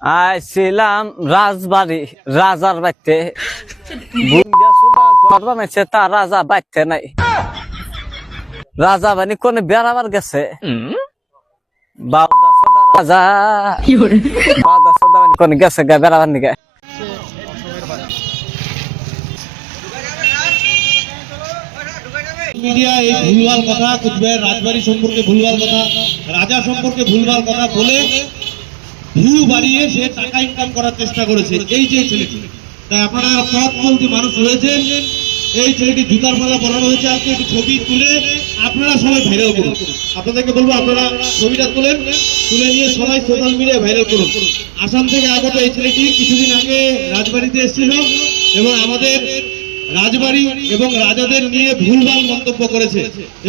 আইছিলাম রাজবাড়ি রাজার বানাইছে তা রাজা বাড়িতে নাই। রাজা বানি কোনে বেড়াবার গেছে? বাউদা সুদা রাজা। বাউদা কোনে গেছে গা বেড়াবার নিগে? মিডিয়া এই ভুলভাল কথা কুচবিহার রাজবাড়ি সম্পর্কে ভুলভাল কথা রাজা সম্পর্কে ভুলভাল কথা বলে ভিউ বাড়িয়ে সে টাকা ইনকাম করার চেষ্টা করেছে। এই যে ছেলেটি। তাই আপনারা সৎ চলতি মানুষ রয়েছেন। এই ছেলেটি জুতার মালা পরানো হয়েছে। আজকে একটু ছবি তুলে আপনারা সবাই ভাইরাল করুন। আপনাদেরকে বলব, আপনারা ছবিটা তুলেন। তুলে নিয়ে সবাই সোশ্যাল মিডিয়ায় ভাইরাল করুন। আসাম থেকে আগত এই ছেলেটি কিছুদিন আগে রাজবাড়িতে এসেছিল এবং আমাদের রাজবাড়ি এবং রাজাদের নিয়ে ভুলভাল মন্তব্য করেছে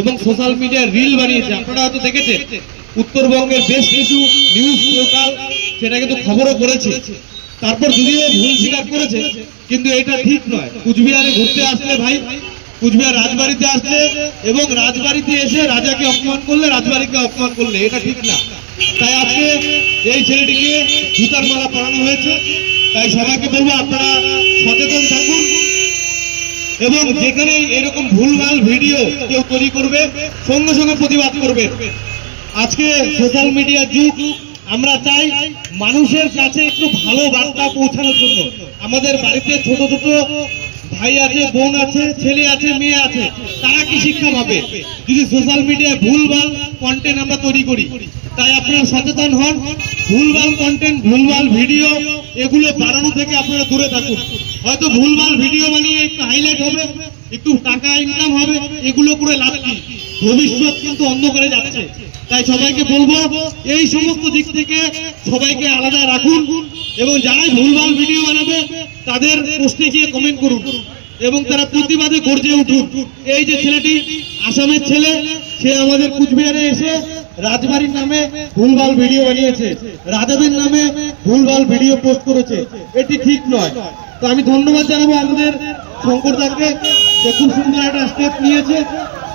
এবং সোশ্যাল মিডিয়ায় রিল বানিয়েছে। আপনারা হয়তো দেখেছেন, উত্তরবঙ্গের বেশ কিছু নিউজ পোর্টাল সেটা কিন্তু খবরও করেছে। তারপর যদিও ভুল স্বীকার করেছে, কিন্তু এটা ঠিক নয়। কুচবিহারে ঘুরতে আসলে ভাই, কুচবিহার রাজবাড়িতে আসলে এবং রাজবাড়িতে এসে রাজাকে অপমান করলে রাজবাড়িকে অপমান করলে, এটা ঠিক না। তাই আজকে এই ছেলেটিকে জুতার মালা পরানো হয়েছে। তাই সবাইকে বলব আপনারা সচেতন থাকুন এবং যেখানে এরকম ভুলভাল ভিডিও কেউ তৈরি করবে, সঙ্গে সঙ্গে প্রতিবাদ করবে। আজকে সোশ্যাল মিডিয়া যুগ আমরা চাই মানুষের কাছে একটু ভালো বার্তা পৌঁছানোর জন্য। আমাদের বাড়িতে ছোট ছোট ভাই আছে, বোন আছে, ছেলে আছে, মেয়ে আছে, তারা কি শিক্ষা পাবে? যদি সোশ্যাল মিডিয়ায় ভুলভাল কন্টেন্ট আমরা তৈরি করি, তাই আপনারা সচেতন হন। ভুলভাল কন্টেন্ট ভুলভাল ভিডিও এগুলো বাড়ানো থেকে আপনারা দূরে থাকুন। হয়তো ভুলভাল ভিডিও বানিয়ে একটু হাইলাইট হবে একটু টাকা ইনকাম হবে, এগুলো করে লাভ কি? ভবিষ্যৎ কিন্তু অন্ধকারে যাচ্ছে। তাই সবাইকে বলব, এই সমস্ত দিক থেকে সবাইকে আলাদা রাখুন এবং যারাই ভুলভাল ভিডিও বানাবে, তাদের পোস্টে গিয়ে কমেন্ট করুন এবং তারা প্রতিবাদে গর্জে উঠুন। এই যে ছেলেটি, আসামের ছেলে, সে আমাদের কুচবিহারে এসে রাজবাড়ির নামে ভুলভাল ভিডিও বানিয়েছে। রাজাদের নামে ভুলভাল ভিডিও পোস্ট করেছে। এটি ঠিক নয়। তো আমি ধন্যবাদ জানাব আমাদের শঙ্করদাকে যে খুব সুন্দর একটা স্টেপ নিয়েছে।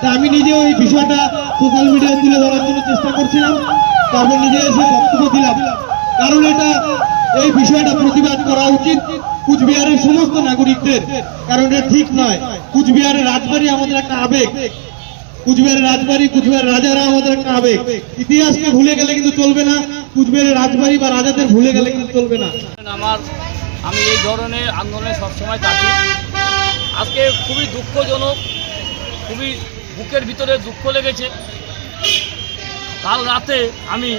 তা আমি নিজেও এই বিষয়টা সোশ্যাল মিডিয়ায় তুলে ধরার জন্য চেষ্টা করছিলাম। তারপর নিজে এসে বক্তব্য দিলাম। কারণ এটা, এই বিষয়টা প্রতিবাদ করা উচিত কুচবিহারের সমস্ত নাগরিকদের। কারণ এটা ঠিক নয়। কুচবিহারের রাজবাড়ি আমাদের একটা আবেগ। কুচবিহারের রাজবাড়ি, কুচবিহারের রাজারা আমাদের একটা আবেগ। ইতিহাসকে ভুলে গেলে কিন্তু চলবে না। কুচবিহারের রাজবাড়ি বা রাজাদের ভুলে গেলে কিন্তু চলবে না। আমার, আমি এই ধরনের আন্দোলনে সবসময় থাকি। খুবই দুঃখজনক, খুবই বুকের ভিতরে দুঃখ লেগেছে। কাল রাতে আমি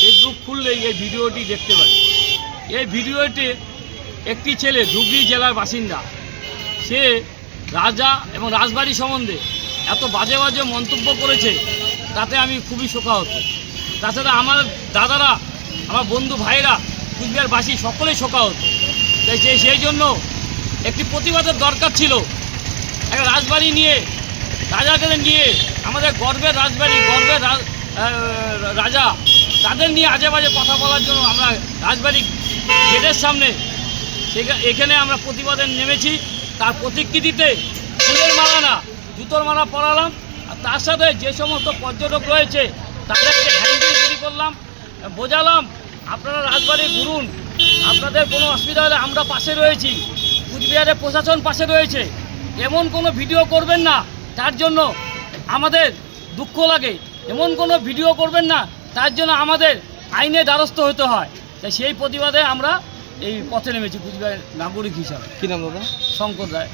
ফেসবুক খুললেই এই ভিডিওটি দেখতে পাই এই ভিডিওটি একটি ছেলে ধুবড়ি জেলার বাসিন্দা। সে রাজা এবং রাজবাড়ি সম্বন্ধে এত বাজে বাজে মন্তব্য করেছে, তাতে আমি খুবই শোকাহত। তাছাড়া আমার দাদারা, আমার বন্ধু ভাইরা কুচবিহারবাসী সকলেই শোকাহত। তাই সেই জন্য একটি প্রতিবাদের দরকার ছিল। একটা রাজবাড়ি নিয়ে রাজাদের নিয়ে আমাদের গর্বের রাজবাড়ি, গর্বের রাজা, তাদের নিয়ে আজে বাজে কথা বলার জন্য আমরা রাজবাড়ি গেটের সামনে এখানে আমরা প্রতিবাদে নেমেছি, তার প্রতিকৃতিতে ফুলের মালা না, জুতোর মালা পরালাম, আর তার সাথে যে সমস্ত পর্যটক রয়েছে, তাদেরকে হ্যান্ডেল তৈরি করলাম, বোঝালাম, আপনারা রাজবাড়ি ঘুরুন, আপনাদের কোনো অসুবিধা হলে আমরা পাশে রয়েছি, কুচবিহারের প্রশাসন পাশে রয়েছে এমন কোনো ভিডিও করবেন না তার জন্য আমাদের দুঃখ লাগে। এমন কোনো ভিডিও করবেন না তার জন্য আমাদের আইনে দ্বারস্থ হতে হয়। তাই সেই প্রতিবাদে আমরা এই পথে নেমেছি কুচবিহারের নাগরিক হিসাবে। কী নাম দাদা? শঙ্কর রায়।